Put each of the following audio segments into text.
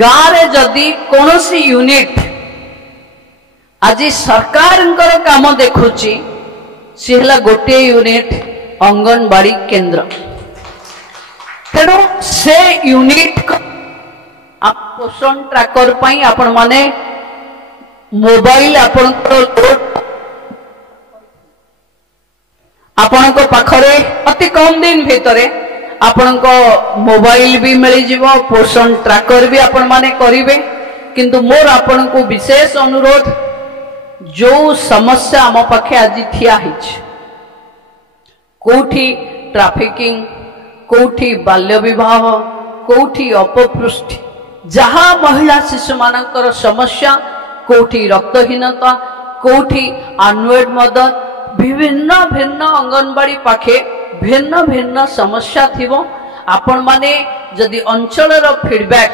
गाँव जदि कौन यूनिट आज सरकार काम देखुची सी है गोटे यूनिट अंगनवाड़ी केंद्र। तेणु से यूनिट पोषण ट्रैकर पाई आपण माने मोबाइल आपण पाखरे अति कम दिन भितर आपण मोबाइल भी मिल जिवो, पोषण ट्रैकर भी आपण माने करिवे। किंतु मोर आपण को विशेष अनुरोध, जो समस्या आम पाखे आज ठिया हिच, कोठी ट्रैफिकिंग, कोठी बाल्य विवाह, कोठी अपपृष्टि, जहाँ महिला शिशु मानकर समस्या, कोठी रक्तहीनता, कोठी अनवेड मदर, विभिन्न भिन्न अंगनवाड़ी पाखे भिन्न भिन्न समस्या थिवो। आपण माने जदि अंचल फीडबैक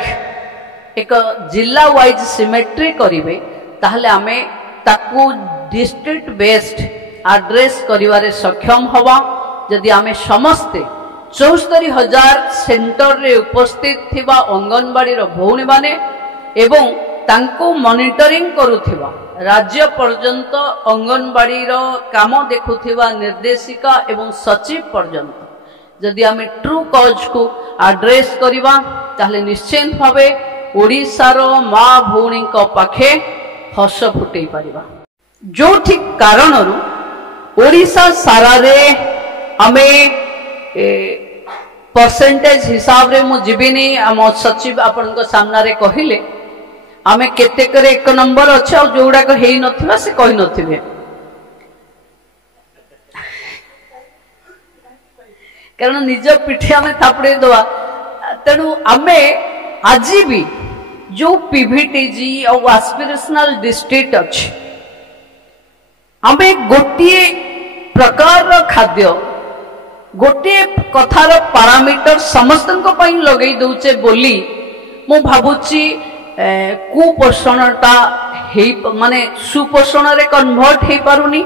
एक जिला वाइज सिमेट्री करिवे ताहले आमे ताकू डिस्ट्रिक्ट बेस्ड एड्रेस करिवारे सक्षम हवा। जदि आमे समस्ते 74,000 सेंटर रे उपस्थित थिबा अंगनवाड़ी रो भौणी माने एवं तांको मॉनिटरिंग करुथिबा राज्य पर्यंत अंगनवाड़ी रो काम देखुथिबा निर्देशिका एवं सचिव पर्यंत जदि आमे ट्रू कॉज को एड्रेस करिबा ताहले निश्चित भावे ओडिसा रो मां भौणी को पाखे हस फुटै परिबा। जो ठीक कारणरू ओडिसा सारा रे आमे परसेंटेज हिसाब रे मु जीविनी आम सचिव आपण सामना रे कहिले आमे केते करे 1 नंबर अच्छे और जोड़ा को हेई नथिबा से कहि नथिबे। कारण निज पिठिया में थापड़े दवा। तेणु आमे आज भी जो पीवीटीजी और एस्पिरेशनल डिस्ट्रिक्ट अच्छे आमे गोटे प्रकार खाद्य गोटे कथार पारामीटर समस्त लगे दौचे बोली मु भावुची कुपोषणटा माने सुपोषण रे कन्वर्ट हो पारुनी।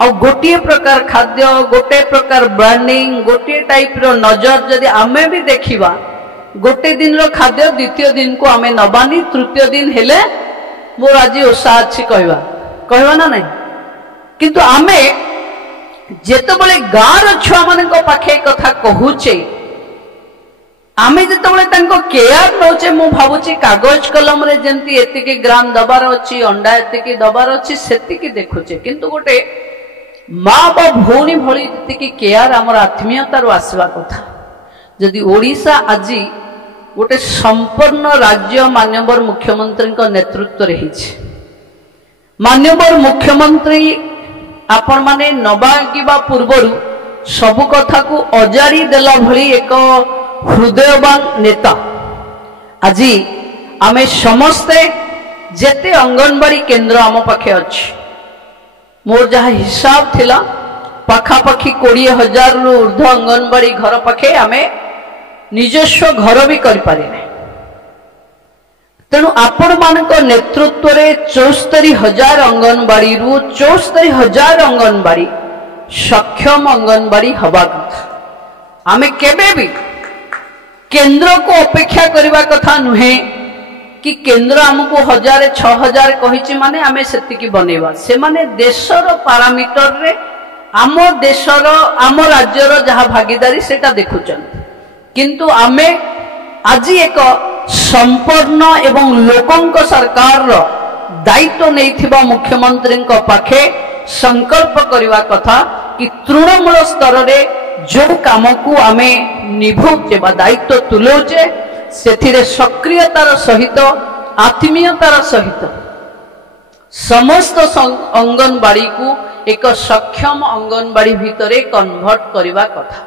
और गोटे प्रकार खाद्य गोटे प्रकार ब्रांडिंग गोटे टाइप रो नजर जदि आमे भी देखिबा गोटे दिन रो खाद्य द्वितीय दिन को आमे नबानी तृतीय दिन हेले मोर आज ओषा अच्छी कहवा ना नहीं। किंतु आमे जेतेबेले गाँव छुआ मान पाखे कथा कहूचे आमे जेतेबेले तांको केयर नौचे मु भावुची कागज कलम रे जेंती एतिके ग्राम दबार अछि अंडा एतिके दबार अछि सेतिके देखुचे। किंतु गोटे माँ बा भौणी भली जेतिके केयर हमर आत्मीयता रो आसवा कथा। जदि ओडिसा आजी गोटे संपूर्ण राज्य माननीय मुख्यमंत्री को नेतृत्व रे हिछ, माननीय मुख्यमंत्री आपण माने नबागिबा पूर्वरु सबु कथा को अजाड़ी देला भली एक हृदयवान नेता। आज आमे समस्ते जेते अंगनवाड़ी केंद्र आम पाखे अच्छी मोर जहाँ हिसाब थिला पाखापाखि 20,000 रु ऊर्ध्व अंगनवाड़ी घर पाखे आमे निजस्व घर भी करि पारि नै। तेणु आपण मानक नेतृत्व रे 74,000 अंगनवाड़ी रु 74,000 अंगनवाड़ी सक्षम अंगनवाड़ी हवा कथा। आमे केबे भी केंद्र को अपेक्षा करने कथा नुहे कि केंद्र आमको 1,000-6,000 कहिछि माने आमे सेतिकी बनेबा। से माने देशर पारामीटर रे आम देशर आम राज्यर जहाँ भागीदारी सेटा देखुचन। किंतु आमे आज एक संपूर्ण एवं लोकंक सरकार रो दायित्व नैथिबा मुख्यमंत्री को पाखे संकल्प करवा कथा कि तृणमूल स्तर रे जो काम को आमे निभौचे बा दायित्व तुलौचे सेथिरे सक्रियतार सहित आत्मीयतार सहित समस्त अंगनवाड़ी को एक सक्षम अंगनवाड़ी भितरे कन्वर्ट करवा कथा।